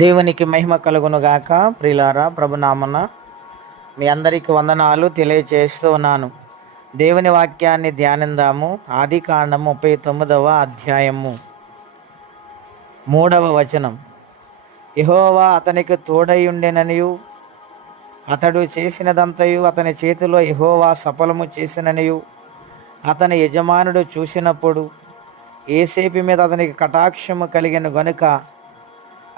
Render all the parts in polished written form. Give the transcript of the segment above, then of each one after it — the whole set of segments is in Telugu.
దేవునికి మహిమ కలుగునుగాక. ప్రియులారా, ప్రభునామన మీ అందరికీ వందనాలు తెలియచేస్తూ ఉన్నాను. దేవుని వాక్యాన్ని ధ్యానిందాము. ఆది కాండము 39వ అధ్యాయము 3వ వచనం. యెహోవా అతనికి తోడయుండెననియు అతడు చేసినదంతయు అతని చేతిలో యెహోవా సఫలము చేసిననియు అతని యజమానుడు చూసినప్పుడు యోసేపు మీద అతనికి కటాక్షము కలిగిన గనుక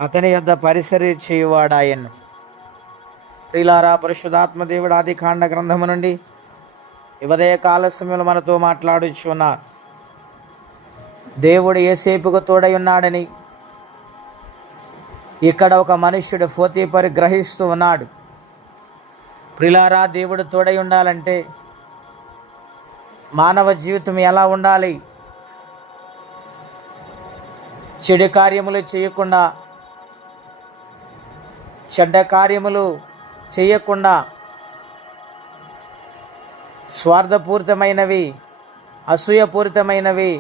అతని యొద్ద పరిసరి చేయువాడాయను. ప్రియులారా, పరిశుద్ధాత్మ దేవుడు ఆది కాండ గ్రంథము నుండి ఉదయ కాల సమయంలో మనతో మాట్లాడుచున్నారు. దేవుడు యోసేపుకు తోడై ఉన్నాడని ఇక్కడ ఒక మనుష్యుడు పోతీఫరు గ్రహిస్తూ ఉన్నాడు. ప్రియులారా, దేవుడు తోడై ఉండాలంటే మానవ జీవితం ఎలా ఉండాలి? చెడు కార్యములు చేయకుండా, చెడ్డ కార్యములు చేయకుండా, స్వార్థపూరితమైనవి, అసూయపూరితమైనవి,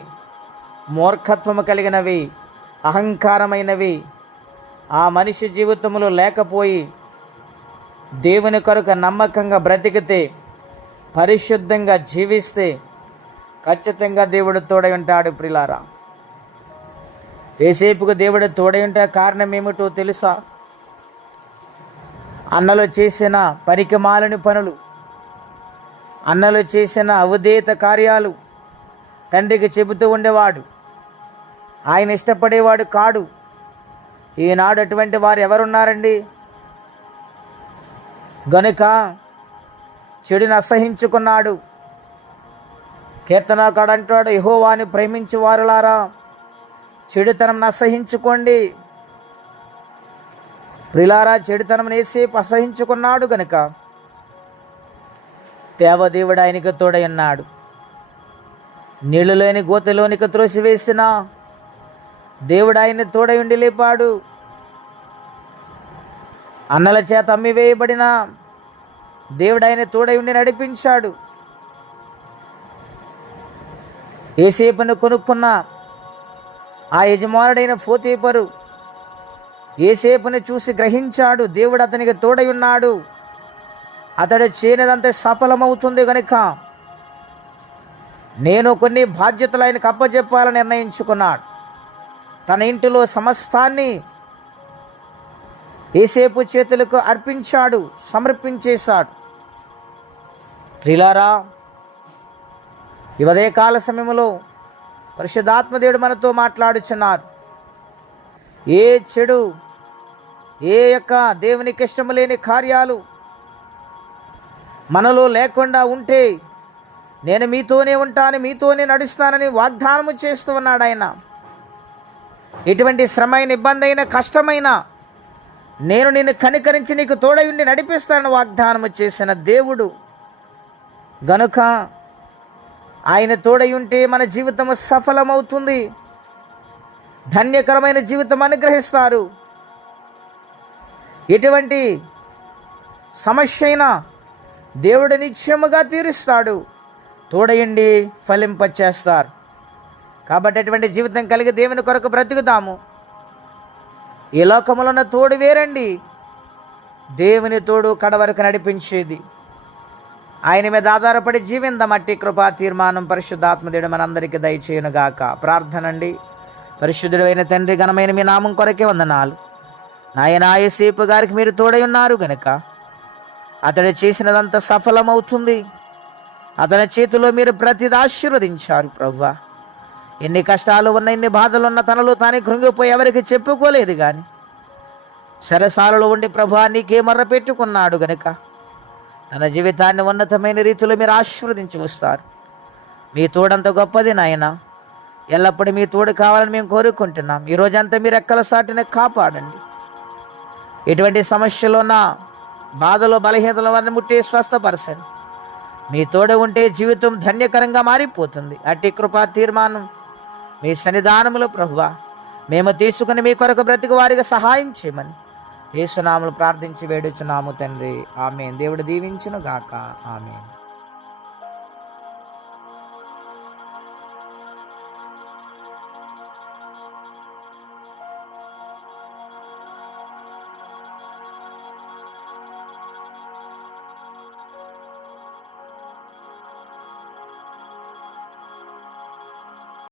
మూర్ఖత్వము కలిగినవి, అహంకారమైనవి ఆ మనిషి జీవితంలో లేకపోయి దేవుని కొరకు నమ్మకంగా బ్రతికితే, పరిశుద్ధంగా జీవిస్తే ఖచ్చితంగా దేవుడు తోడై ఉంటాడు. ప్రియులారా, యోసేపుకు దేవుడు తోడై ఉంటే కారణం ఏమిటో తెలుసా? అన్నలు చేసిన పరికమాలని పనులు, అన్నలు చేసిన అవిధేయత కార్యాలు తండ్రికి చెబుతూ ఉండేవాడు. ఆయన ఇష్టపడేవాడు కాడు. ఈనాడు అటువంటి వారు ఎవరున్నారండి? గనుక చెడుని అసహించుకున్నాడు. కీర్తనకాడు అంటాడు, యెహోవాని ప్రేమించు వారులారా చెడుతనం అసహించుకోండి. ప్రియులారా, చెడుతనం యోసేపు అసహించుకున్నాడు గనుక దేవదేవుడు ఆయనకు తోడై ఉన్నాడు. నీళ్లు లేని గోతిలోనికి త్రోసివేసిన దేవుడు ఆయన తోడై ఉండి లేపాడు. అన్నల చేత అమ్మివేయబడిన దేవుడు ఆయన తోడై ఉండి నడిపించాడు. యోసేపును కొనుక్కున్న ఆ యజమానుడైన పోతీఫరు యోసేపుని చూసి గ్రహించాడు, దేవుడు అతనికి తోడై ఉన్నాడు, అతడు చేయనిదంతా సఫలమవుతుంది కనుక నేను కొన్ని బాధ్యతలు ఆయనకు అప్పచెప్పాలని నిర్ణయించుకున్నాడు. తన ఇంటిలో సమస్తాన్ని యోసేపు చేతులకు అర్పించాడు, సమర్పించేశాడు. ప్రియులారా, ఈ ఉదయకాల సమయంలో పరిశుద్ధాత్మదేవుడు మనతో మాట్లాడుచున్నారు. ఏ చెడు, ఏ యొక్క దేవునికి ఇష్టం లేని కార్యాలు మనలో లేకుండా ఉంటే నేను మీతోనే ఉంటాను, మీతోనే నడుస్తానని వాగ్దానము చేస్తూ ఉన్నాడు ఆయన. ఎటువంటి శ్రమైన, ఇబ్బంది అయిన, కష్టమైన నేను నిన్ను కనికరించి నీకు తోడై ఉండి నడిపిస్తానని వాగ్దానము చేసిన దేవుడు గనుక ఆయన తోడై ఉంటే మన జీవితం సఫలమవుతుంది, ధన్యకరమైన జీవితం అనుగ్రహిస్తారు. ఎటువంటి సమస్య అయినా దేవుడు నిత్యముగా తీరుస్తాడు, తోడయండి ఫలింపచేస్తారు. కాబట్టి అటువంటి జీవితం కలిగి దేవుని కొరకు బ్రతుకుతాము. ఈ లోకములో ఉన్న తోడు వేరండి, దేవుని తోడు కడవరకు నడిపించేది. ఆయన మీద ఆధారపడి జీవిందాం. అట్టి కృపా తీర్మానం పరిశుద్ధాత్మదేవుడు మనందరికీ దయచేయునుగాక. ప్రార్థన అండి. పరిశుద్ధుడు అయిన తండ్రి, ఘనమైన మీ నామం కొరకే వందనాలు. నాయనా, యోసేపు గారికి మీరు తోడై ఉన్నారు గనుక అతడు చేసినదంతా సఫలమవుతుంది. అతని చేతిలో మీరు ప్రతిది ఆశీర్వదించారు. ప్రభువా, ఎన్ని కష్టాలు ఉన్న, ఎన్ని బాధలు ఉన్న తనలో తానే కృంగిపోయి ఎవరికి చెప్పుకోలేదు. కానీ సరసాలలో ఉండి ప్రభువా నీకే మర్ర పెట్టుకున్నాడు గనుక తన జీవితాన్ని ఉన్నతమైన రీతిలో మీరు ఆశీర్వదించి వస్తారు. మీ తోడంత గొప్పది నాయన. ఎల్లప్పుడూ మీ తోడు కావాలని మేము కోరుకుంటున్నాం. ఈ రోజంతా మీరు ఎక్కల సాటిని కాపాడండి. ఎటువంటి సమస్యలు ఉన్న, బాధలో, బలహీనతల వారిని ముట్టి స్వస్థపరచండి. మీ తోడు ఉంటే జీవితం ధన్యకరంగా మారిపోతుంది. అట్టి కృపా తీర్మానం మీ సన్నిధానములో ప్రభువా మేము తీసుకుని మీ కొరకు బ్రతికి వారికి సహాయం చేయమని యేసు నామములో ప్రార్థించి వేడుచున్నాము తండ్రి. ఆమేన్. దేవుడు దీవించును గాక. ఆమేన్.